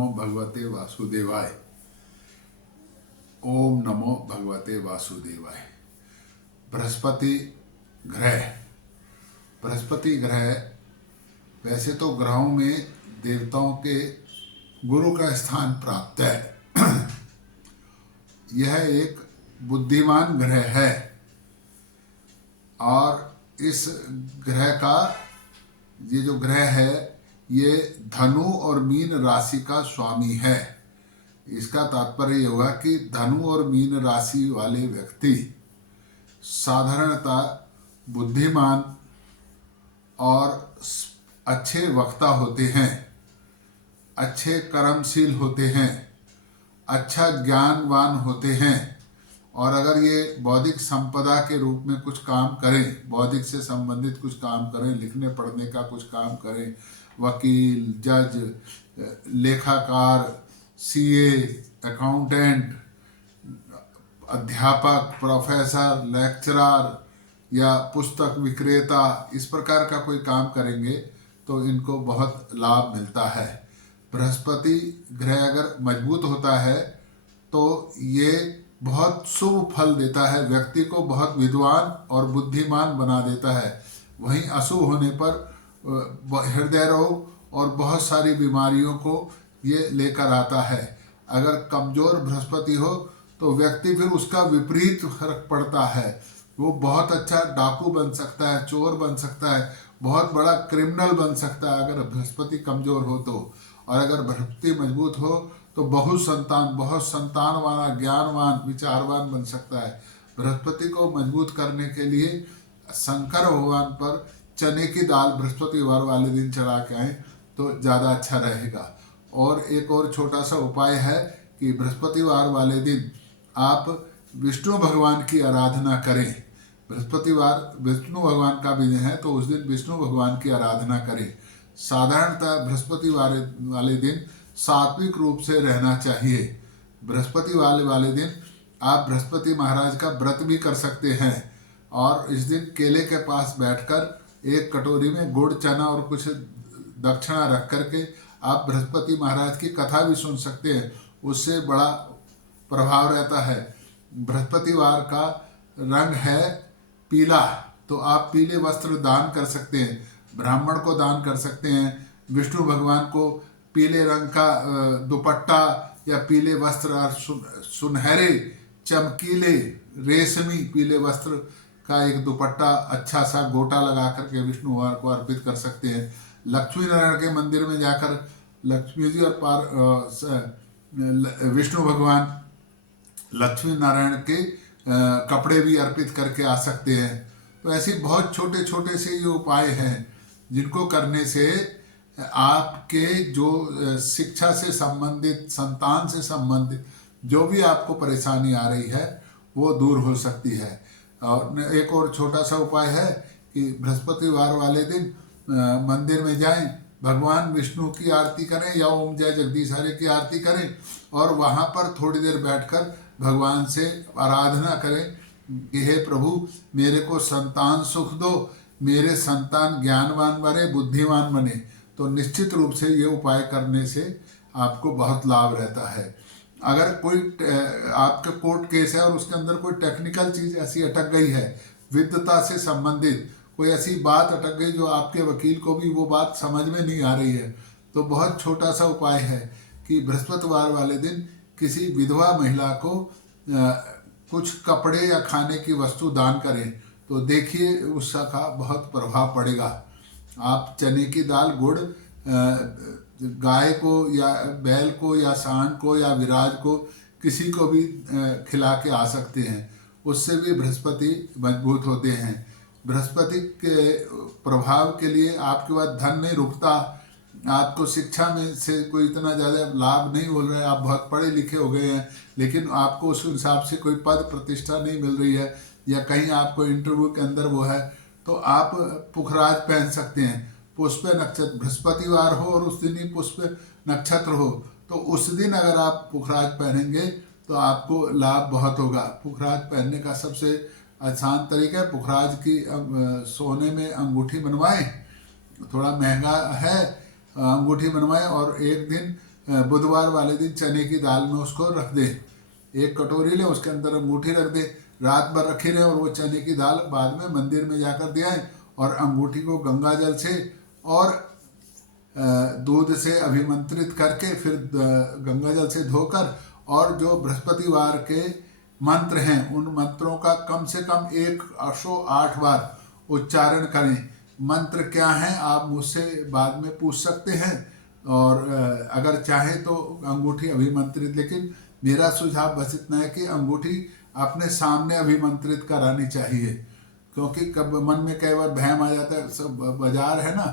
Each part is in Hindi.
नमो भगवते वासुदेवाय। ओम नमो भगवते वासुदेवाय। बृहस्पति ग्रह, बृहस्पति ग्रह वैसे तो ग्रहों में देवताओं के गुरु का स्थान प्राप्त है। यह एक बुद्धिमान ग्रह है और इस ग्रह का ये जो ग्रह है ये धनु और मीन राशि का स्वामी है। इसका तात्पर्य ये हुआ कि धनु और मीन राशि वाले व्यक्ति साधारणतः बुद्धिमान और अच्छे वक्ता होते हैं, अच्छे कर्मशील होते हैं, अच्छा ज्ञानवान होते हैं। और अगर ये बौद्धिक संपदा के रूप में कुछ काम करें, बौद्धिक से संबंधित कुछ काम करें, लिखने पढ़ने का कुछ काम करें, वकील, जज, लेखाकार, सीए, अकाउंटेंट, अध्यापक, प्रोफेसर, लेक्चरर या पुस्तक विक्रेता, इस प्रकार का कोई काम करेंगे तो इनको बहुत लाभ मिलता है। बृहस्पति ग्रह अगर मजबूत होता है तो ये बहुत शुभ फल देता है, व्यक्ति को बहुत विद्वान और बुद्धिमान बना देता है। वहीं अशुभ होने पर हृदय रोग और बहुत सारी बीमारियों को ये लेकर आता है। अगर कमजोर बृहस्पति हो तो व्यक्ति फिर उसका विपरीत फर्क पड़ता है। वो बहुत अच्छा डाकू बन सकता है, चोर बन सकता है, बहुत बड़ा क्रिमिनल बन सकता है अगर बृहस्पति कमजोर हो तो। और अगर बृहस्पति मजबूत हो तो बहुत संतान वाला, ज्ञानवान, विचारवान बन सकता है। बृहस्पति को मजबूत करने के लिए शंकर भगवान पर चने की दाल बृहस्पतिवार वाले दिन चढ़ा के आए तो ज़्यादा अच्छा रहेगा। और एक और छोटा सा उपाय है कि बृहस्पतिवार वाले दिन आप विष्णु भगवान की आराधना करें। बृहस्पतिवार विष्णु भगवान का भी दिन है तो उस दिन विष्णु भगवान की आराधना करें। साधारणतः बृहस्पतिवार वाले दिन सात्विक रूप से रहना चाहिए। बृहस्पति वाले दिन आप बृहस्पति महाराज का व्रत भी कर सकते हैं और इस दिन केले के पास बैठकर एक कटोरी में गुड़, चना और कुछ दक्षिणा रख करके आप बृहस्पति महाराज की कथा भी सुन सकते हैं। उससे बड़ा प्रभाव रहता है। बृहस्पतिवार का रंग है पीला, तो आप पीले वस्त्र दान कर सकते हैं, ब्राह्मण को दान कर सकते हैं। विष्णु भगवान को पीले रंग का दुपट्टा या पीले वस्त्र और सुनहरे चमकीले रेशमी पीले वस्त्र का एक दुपट्टा अच्छा सा गोटा लगा करके विष्णु भगवान को अर्पित कर सकते हैं। लक्ष्मी नारायण के मंदिर में जाकर लक्ष्मी जी और विष्णु भगवान लक्ष्मी नारायण के कपड़े भी अर्पित करके आ सकते हैं। तो ऐसे बहुत छोटे छोटे से ये उपाय हैं जिनको करने से आपके जो शिक्षा से संबंधित, संतान से संबंधित जो भी आपको परेशानी आ रही है वो दूर हो सकती है। और एक और छोटा सा उपाय है कि बृहस्पतिवार वाले दिन मंदिर में जाएं, भगवान विष्णु की आरती करें या ओम जय जगदीश हरे की आरती करें और वहाँ पर थोड़ी देर बैठकर भगवान से आराधना करें कि हे प्रभु मेरे को संतान सुख दो, मेरे संतान ज्ञानवान बने, बुद्धिमान बने। तो निश्चित रूप से ये उपाय करने से आपको बहुत लाभ रहता है। अगर कोई आपका कोर्ट केस है और उसके अंदर कोई टेक्निकल चीज़ ऐसी अटक गई है, विद्वता से संबंधित कोई ऐसी बात अटक गई जो आपके वकील को भी वो बात समझ में नहीं आ रही है, तो बहुत छोटा सा उपाय है कि बृहस्पतिवार वाले दिन किसी विधवा महिला को कुछ कपड़े या खाने की वस्तु दान करें तो देखिए उसका बहुत प्रभाव पड़ेगा। आप चने की दाल, गुड़, गाय को या बैल को या सांड को या विराज को किसी को भी खिला के आ सकते हैं। उससे भी बृहस्पति मजबूत होते हैं। बृहस्पति के प्रभाव के लिए आपके पास धन नहीं रुकता, आपको शिक्षा में से कोई इतना ज़्यादा लाभ नहीं हो रहा है, आप बहुत पढ़े लिखे हो गए हैं लेकिन आपको उस हिसाब से कोई पद प्रतिष्ठा नहीं मिल रही है या कहीं आपको इंटरव्यू के अंदर वो है, तो आप पुखराज पहन सकते हैं। पुष्प नक्षत्र बृहस्पतिवार हो और उस दिन ही पुष्प नक्षत्र हो तो उस दिन अगर आप पुखराज पहनेंगे तो आपको लाभ बहुत होगा। पुखराज पहनने का सबसे आसान तरीका है, पुखराज की सोने में अंगूठी बनवाएं, थोड़ा महंगा है, अंगूठी बनवाएं और एक दिन बुधवार वाले दिन चने की दाल में उसको रख दें। एक कटोरी लें, उसके अंदर अंगूठी रख दें, रात भर रखी रहे और वो चने की दाल बाद में मंदिर में जाकर दे आए और अंगूठी को गंगा जल से और दूध से अभिमंत्रित करके फिर गंगा जल से धोकर और जो बृहस्पतिवार के मंत्र हैं उन मंत्रों का कम से कम 108 बार उच्चारण करें। मंत्र क्या हैं आप मुझसे बाद में पूछ सकते हैं, और अगर चाहें तो अंगूठी अभिमंत्रित, लेकिन मेरा सुझाव बस इतना है कि अंगूठी अपने सामने अभिमंत्रित करानी चाहिए, क्योंकि कब मन में कई बार वहम आ जाता है, सब बाजार है ना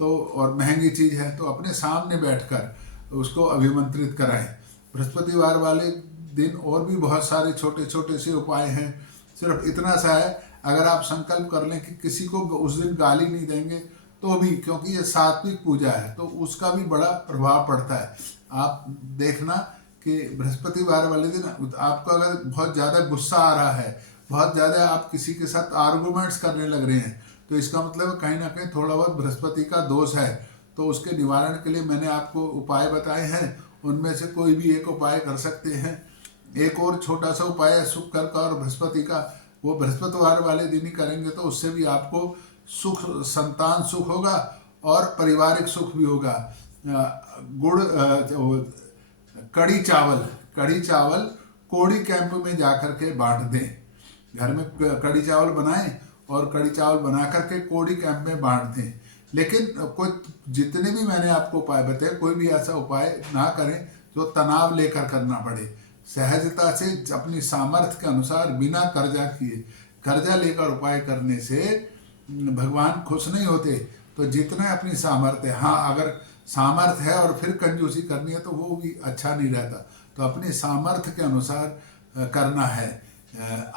तो और महंगी चीज़ है, तो अपने सामने बैठकर उसको अभिमंत्रित कराएं। बृहस्पतिवार वाले दिन और भी बहुत सारे छोटे छोटे से उपाय हैं, सिर्फ इतना सा है, अगर आप संकल्प कर लें कि किसी को उस दिन गाली नहीं देंगे तो भी, क्योंकि ये सात्विक पूजा है तो उसका भी बड़ा प्रभाव पड़ता है। आप देखना कि बृहस्पतिवार वाले दिन आपको अगर बहुत ज़्यादा गुस्सा आ रहा है, बहुत ज़्यादा आप किसी के साथ आर्गूमेंट्स करने लग रहे हैं, तो इसका मतलब कहीं ना कहीं थोड़ा बहुत बृहस्पति का दोष है। तो उसके निवारण के लिए मैंने आपको उपाय बताए हैं, उनमें से कोई भी एक उपाय कर सकते हैं। एक और छोटा सा उपाय है शुक्र का और बृहस्पति का, वो बृहस्पतिवार वाले दिन ही करेंगे तो उससे भी आपको सुख, संतान सुख होगा और पारिवारिक सुख भी होगा। कड़ी चावल कोड़ी कैंप में जाकर के बांट दें। घर में कड़ी चावल बनाएं और कड़ी चावल बना करके कोड़ी कैंप में बांट दें। लेकिन कोई जितने भी मैंने आपको उपाय बताए, कोई भी ऐसा उपाय ना करें जो तनाव लेकर करना पड़े। सहजता से अपनी सामर्थ्य के अनुसार बिना कर्जा किए, कर्जा लेकर उपाय करने से भगवान खुश नहीं होते। तो जितना अपनी सामर्थ्य, हाँ अगर सामर्थ्य है और फिर कंजूसी करनी है तो वो भी अच्छा नहीं रहता, तो अपनी सामर्थ्य के अनुसार करना है।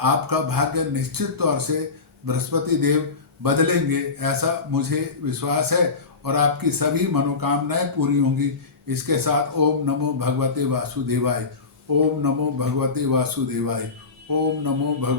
आपका भाग्य निश्चित तौर से बृहस्पति देव बदलेंगे, ऐसा मुझे विश्वास है, और आपकी सभी मनोकामनाएं पूरी होंगी। इसके साथ ओम नमो भगवते वासुदेवाय, ओम नमो भगवते वासुदेवाय, ओम नमो भगवते